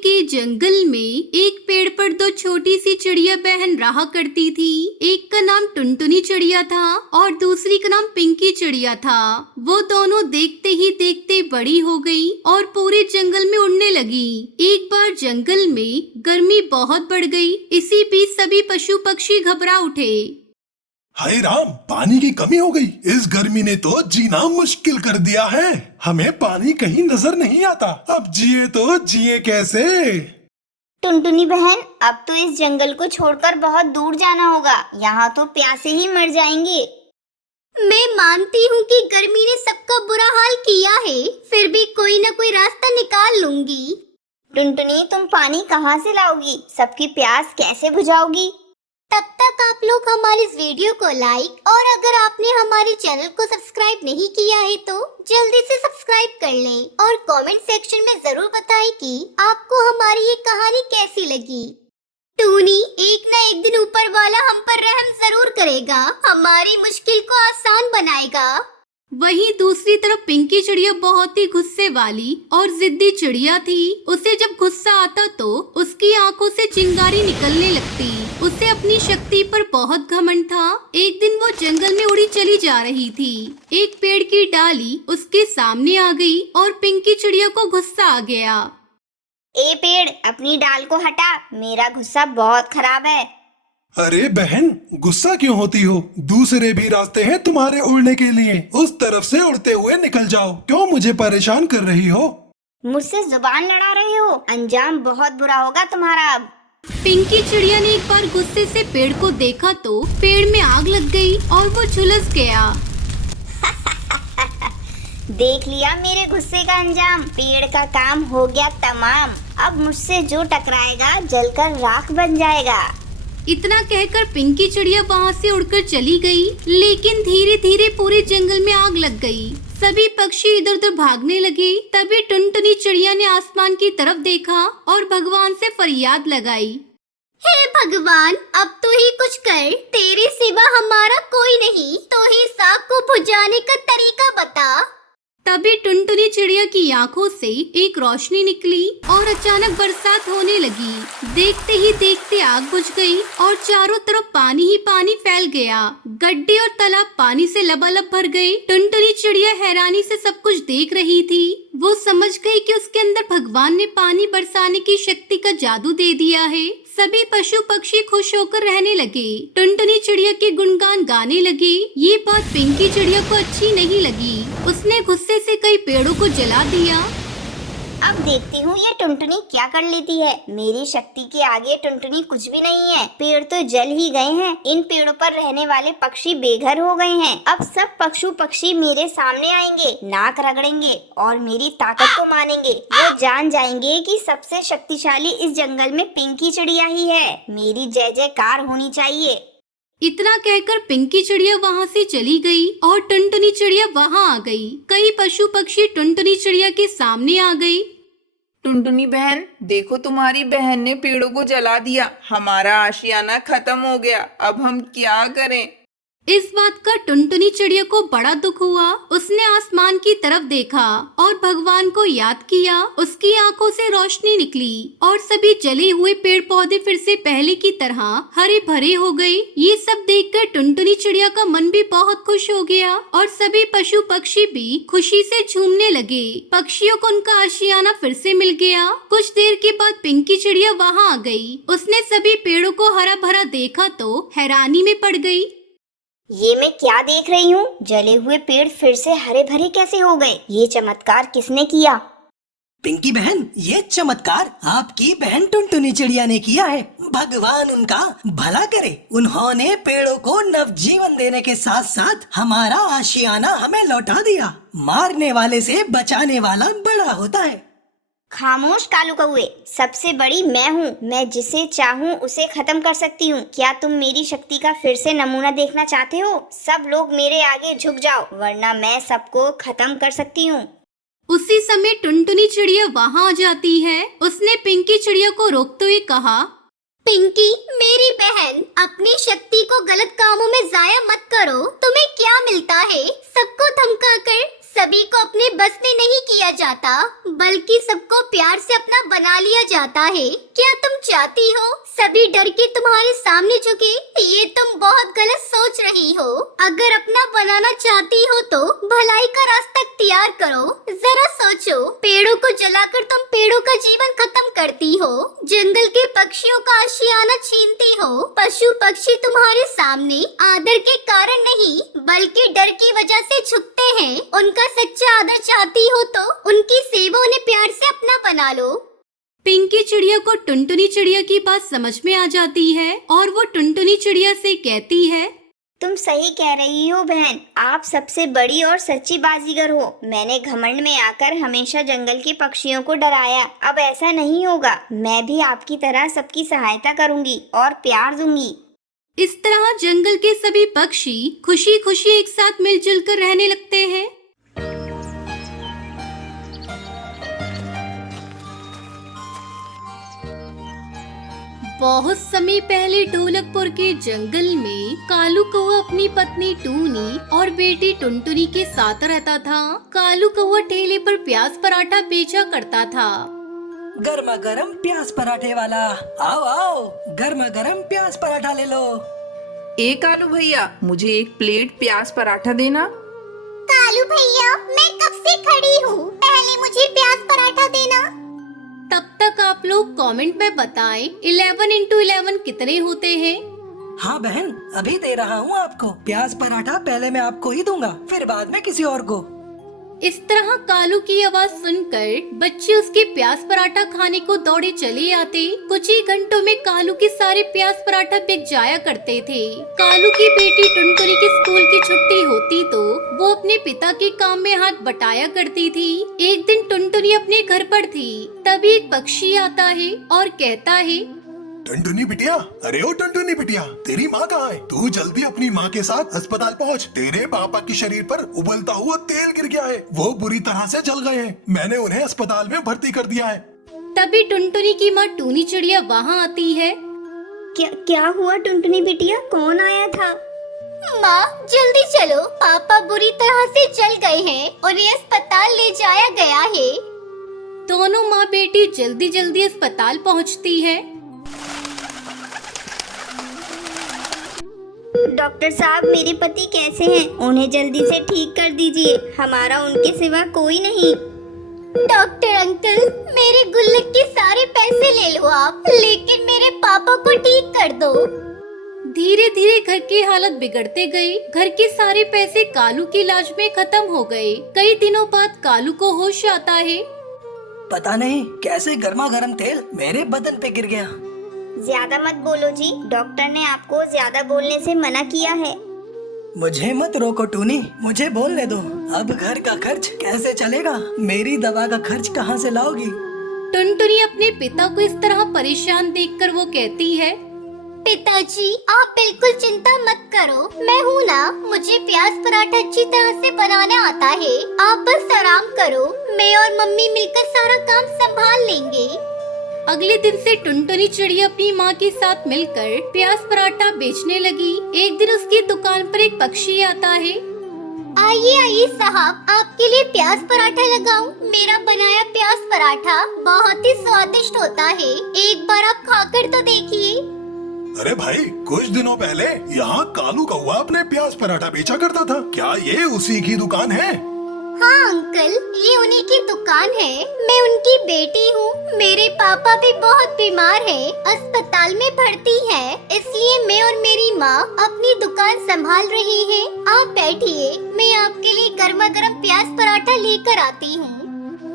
के जंगल में एक पेड़ पर दो छोटी सी चिड़िया बहन रहा करती थी। एक का नाम टुनटुनी चिड़िया था और दूसरी का नाम पिंकी चिड़िया था। वो दोनों देखते ही देखते बड़ी हो गई और पूरे जंगल में उड़ने लगी। एक बार जंगल में गर्मी बहुत बढ़ गई। इसी बीच सभी पशु पक्षी घबरा उठे। हाय राम, पानी की कमी हो गई। इस गर्मी ने तो जीना मुश्किल कर दिया है। हमें पानी कहीं नजर नहीं आता। अब जिए तो जिए कैसे? टुनटुनी बहन, अब तो इस जंगल को छोड़कर बहुत दूर जाना होगा। यहाँ तो प्यासे ही मर जाएंगे। मैं मानती हूँ कि गर्मी ने सबका बुरा हाल किया है, फिर भी कोई न कोई रास्ता निकाल लूंगी। टुनटुनी, तुम पानी कहाँ से लाओगी? सबकी प्यास कैसे बुझाओगी? तब तक आप लोग हमारे इस वीडियो को लाइक और अगर आपने हमारे चैनल को सब्सक्राइब नहीं किया है तो जल्दी से सब्सक्राइब कर लें और कमेंट सेक्शन में जरूर बताएं कि आपको हमारी ये कहानी कैसी लगी। टूनी, एक न एक दिन ऊपर वाला हम पर रहम जरूर करेगा, हमारी मुश्किल को आसान बनाएगा। वहीं दूसरी तरफ पिंकी चिड़िया बहुत ही गुस्से वाली और जिद्दी चिड़िया थी। उसे जब गुस्सा आता तो उसकी आंखों से चिंगारी निकलने लगती। उसे अपनी शक्ति पर बहुत घमंड था। एक दिन वो जंगल में उड़ी चली जा रही थी। एक पेड़ की डाली उसके सामने आ गई और पिंकी चिड़िया को गुस्सा आ गया। ए पेड़, अपनी डाल को हटा, मेरा गुस्सा बहुत खराब है। अरे बहन, गुस्सा क्यों होती हो? दूसरे भी रास्ते हैं तुम्हारे उड़ने के लिए। उस तरफ से उड़ते हुए निकल जाओ। क्यों मुझे परेशान कर रही हो? मुझसे जुबान लड़ा रहे हो, अंजाम बहुत बुरा होगा तुम्हारा अब। पिंकी चिड़िया ने एक बार गुस्से से पेड़ को देखा तो पेड़ में आग लग गई और वो झुलस गया। देख लिया मेरे गुस्से का अंजाम। पेड़ का काम हो गया तमाम। अब मुझसे जो टकराएगा जलकर राख बन जाएगा। इतना कहकर पिंकी चिड़िया वहाँ से उड़कर चली गई, लेकिन धीरे धीरे पूरे जंगल में आग लग गई। सभी पक्षी इधर उधर भागने लगे। तभी टुनटुनी चिड़िया ने आसमान की तरफ देखा और भगवान से फरियाद लगाई। हे भगवान, अब तू ही कुछ कर, तेरे सिवा हमारा कोई नहीं। तो ही इस आग को बुझाने का तरीका बता। तभी टुनटुनी चिड़िया की आंखों से एक रोशनी निकली और अचानक बरसात होने लगी। देखते ही देखते आग बुझ गई और चारों तरफ पानी ही पानी फैल गया। गड्ढे और तालाब पानी से लबालब भर गए। टुनटुनी चिड़िया हैरानी से सब कुछ देख रही थी। वो समझ गई कि उसके अंदर भगवान ने पानी बरसाने की शक्ति का जादू दे दिया है। सभी पशु पक्षी खुश होकर रहने लगे। टुनटुनी चिड़िया के गुणगान गाने लगे। ये बात पिंकी चिड़िया को अच्छी नहीं लगी। उसने गुस्से से कई पेड़ों को जला दिया। अब देखती हूँ ये टुनटुनी क्या कर लेती है। मेरी शक्ति के आगे टुनटुनी कुछ भी नहीं है। पेड़ तो जल ही गए हैं। इन पेड़ों पर रहने वाले पक्षी बेघर हो गए हैं। अब सब पशु पक्षी मेरे सामने आएंगे, नाक रगड़ेंगे और मेरी ताकत को मानेंगे। वो जान जाएंगे कि सबसे शक्तिशाली इस जंगल में पिंकी चिड़िया ही है। मेरी जय जयकार होनी चाहिए। इतना कहकर पिंकी चिड़िया वहाँ से चली गई और टुनटुनी चिड़िया वहाँ आ गई। कई पशु पक्षी टुनटुनी चिड़िया के सामने आ गई। टुनटुनी बहन, देखो तुम्हारी बहन ने पेड़ों को जला दिया। हमारा आशियाना खत्म हो गया। अब हम क्या करें? इस बात का टुनटुनी चिड़िया को बड़ा दुख हुआ। उसने आसमान की तरफ देखा और भगवान को याद किया। उसकी आंखों से रोशनी निकली और सभी जले हुए पेड़ पौधे फिर से पहले की तरह हरे भरे हो गए। ये सब देखकर टुनटुनी चिड़िया का मन भी बहुत खुश हो गया और सभी पशु पक्षी भी खुशी से झूमने लगे। पक्षियों को उनका आशियाना फिर से मिल गया। कुछ देर के बाद पिंकी चिड़िया वहाँ आ गई। उसने सभी पेड़ों को हरा भरा देखा तो हैरानी में पड़ गई। ये मैं क्या देख रही हूँ? जले हुए पेड़ फिर से हरे भरे कैसे हो गए? ये चमत्कार किसने किया? पिंकी बहन, ये चमत्कार आपकी बहन टुनटुनी चिड़िया ने किया है। भगवान उनका भला करे। उन्होंने पेड़ों को नवजीवन देने के साथ साथ हमारा आशियाना हमें लौटा दिया। मारने वाले से बचाने वाला बड़ा होता है। खामोश कालू कौए, सबसे बड़ी मैं हूँ। मैं जिसे चाहूँ उसे खत्म कर सकती हूँ। क्या तुम मेरी शक्ति का फिर से नमूना देखना चाहते हो? सब लोग मेरे आगे झुक जाओ, वरना मैं सबको खत्म कर सकती हूँ। उसी समय टुनटुनी चिड़िया वहाँ आ जाती है। उसने पिंकी चिड़िया को रोकते हुए कहा, पिंकी मेरी बहन, अपनी शक्ति को गलत कामों में जाया मत करो। तुम्हें क्या मिलता है? सबको धमकाकर सभी को अपने बस में नहीं किया जाता। बल्कि सबको प्यार से अपना बना लिया जाता है। क्या तुम चाहती हो सभी डर के तुम्हारे सामने झुके? ये तुम बहुत गलत सोच रही हो। अगर अपना बनाना चाहती हो तो भलाई का रास्ता इख्तियार करो। जरा सोचो, पेड़ों को जलाकर तुम पेड़ों का जीवन खत्म करती हो, जंगल के पक्षियों का आशियाना छीनती हो। पशु पक्षी तुम्हारे सामने आदर के कारण नहीं बल्कि डर की वजह से झुकते हैं। उनका सच्चा आदर चाहती हो तो उनकी सेवा उन्हें प्यार से अपना बना लो। पिंकी चिड़िया को टुनटुनी चिड़िया की बात समझ में आ जाती है और वो टुनटुनी चिड़िया से कहती है, तुम सही कह रही हो बहन, आप सबसे बड़ी और सच्ची बाजीगर हो। मैंने घमंड में आकर हमेशा जंगल के पक्षियों को डराया, अब ऐसा नहीं होगा। मैं भी आपकी तरह सबकी सहायता करूंगी और प्यार दूंगी। इस तरह जंगल के सभी पक्षी खुशी खुशी एक साथ मिलजुल कर रहने लगते हैं। बहुत समय पहले ढोलकपुर के जंगल में कालू कौआ अपनी पत्नी टूनी और बेटी टुनटुनी के साथ रहता था। कालू कौआ ठेले पर प्याज पराठा बेचा करता था। गर्मा गर्म प्याज पराठे वाला, आओ आओ, गर्मा गर्म प्याज पराठा ले लो। ए कालू भैया, मुझे एक प्लेट प्याज पराठा देना। कालू भैया, मैं कब से खड़ी हूँ, पहले मुझे प्याज पराठा देना। तब तक आप लोग कमेंट में बताएं 11 into 11 कितने होते हैं। हाँ बहन, अभी दे रहा हूँ आपको प्याज पराठा। पहले मैं आपको ही दूंगा, फिर बाद में किसी और को। इस तरह कालू की आवाज सुनकर बच्चे उसके प्याज पराठा खाने को दौड़े चले आते। कुछ ही घंटों में कालू के सारे प्याज पराठा बिक जाया करते थे। कालू की बेटी टुनटुनी की स्कूल की छुट्टी होती तो वो अपने पिता के काम में हाथ बटाया करती थी। एक दिन टुनटुनी अपने घर पर थी, तभी एक पक्षी आता है और कहता है, टुनटुनी बिटिया, अरे ओ टुनटुनी बिटिया, तेरी माँ कहाँ है? तू जल्दी अपनी माँ के साथ अस्पताल पहुँच। तेरे पापा के शरीर पर उबलता हुआ तेल गिर गया है, वो बुरी तरह से जल गए हैं। मैंने उन्हें अस्पताल में भर्ती कर दिया है। तभी टुनटुनी की माँ टूनी चिड़िया वहाँ आती है। क्या हुआ टुनटुनी बिटिया, कौन आया था? माँ जल्दी चलो, पापा बुरी तरह से जल गए हैं, उन्हें अस्पताल ले जाया गया है। दोनों माँ बेटी जल्दी जल्दी अस्पताल पहुँचती है। डॉक्टर साहब, मेरे पति कैसे हैं? उन्हें जल्दी से ठीक कर दीजिए, हमारा उनके सिवा कोई नहीं। डॉक्टर अंकल, मेरे गुल्लक के सारे पैसे ले लो आप, लेकिन मेरे पापा को ठीक कर दो। धीरे धीरे घर की हालत बिगड़ते गई। घर के सारे पैसे कालू की इलाज में खत्म हो गए। कई दिनों बाद कालू को होश आता है। पता नहीं कैसे गर्मा गर्म तेल मेरे बदन पे गिर गया। ज्यादा मत बोलो जी, डॉक्टर ने आपको ज्यादा बोलने से मना किया है। मुझे मत रोको टूनी, मुझे बोलने दो। अब घर का खर्च कैसे चलेगा? मेरी दवा का खर्च कहाँ से लाओगी? टुनटुनी अपने पिता को इस तरह परेशान देखकर वो कहती है, पिताजी आप बिल्कुल चिंता मत करो, मैं हूँ ना, मुझे प्याज पराठा अच्छी तरह से बनाना आता है। आप बस आराम करो, मैं और मम्मी मिलकर सारा काम संभाल लेंगे। अगले दिन से टुनटुनी चिड़िया अपनी माँ के साथ मिलकर प्याज पराठा बेचने लगी। एक दिन उसकी दुकान पर एक पक्षी आता है। आइए आइए साहब, आपके लिए प्याज पराठा लगाऊं? मेरा बनाया प्याज पराठा बहुत ही स्वादिष्ट होता है, एक बार आप खाकर तो देखिए। अरे भाई, कुछ दिनों पहले यहाँ कालू कौआ अपने प्याज पराठा बेचा करता था, क्या ये उसी की दुकान है? हाँ अंकल, ये उन्हीं की दुकान है, मैं उनकी बेटी हूँ। मेरे पापा भी बहुत बीमार हैं, अस्पताल में भर्ती है, इसलिए मैं और मेरी माँ अपनी दुकान संभाल रही है। आप बैठिए, मैं आपके लिए गर्मा गर्म प्याज पराठा लेकर आती हूँ।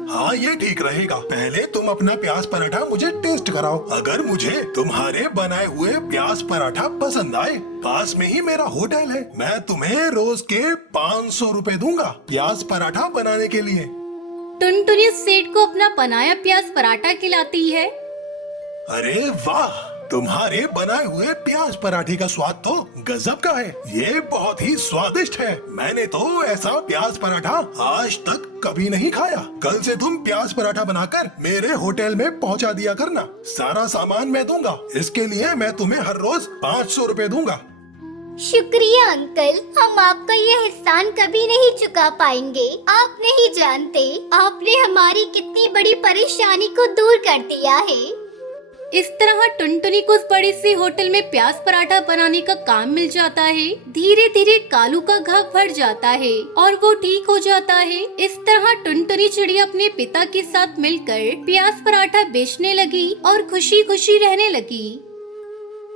हाँ, ये ठीक रहेगा। पहले तुम अपना प्याज पराठा मुझे टेस्ट कराओ। अगर मुझे तुम्हारे बनाए हुए प्याज पराठा पसंद आए, पास में ही मेरा होटल है, मैं तुम्हें रोज के 500 रुपए दूंगा प्याज पराठा बनाने के लिए। टुनटुनी सेठ को अपना बनाया प्याज पराठा खिलाती है। अरे वाह, तुम्हारे बनाए हुए प्याज पराठे का स्वाद तो गजब का है, ये बहुत ही स्वादिष्ट है। मैंने तो ऐसा प्याज पराठा आज तक कभी नहीं खाया। कल से तुम प्याज पराठा बनाकर मेरे होटल में पहुंचा दिया करना, सारा सामान मैं दूंगा। इसके लिए मैं तुम्हें हर रोज 500 रुपए दूंगा। शुक्रिया अंकल, हम आपका ये एहसान कभी नहीं चुका पाएंगे। आप नहीं जानते आपने हमारी कितनी बड़ी परेशानी को दूर कर दिया है। इस तरह टुनटुनी को उस बड़े से होटल में प्याज पराठा बनाने का काम मिल जाता है। धीरे धीरे कालू का घाव भर जाता है और वो ठीक हो जाता है। इस तरह टुनटुनी चिड़िया अपने पिता के साथ मिलकर प्याज पराठा बेचने लगी और खुशी खुशी रहने लगी।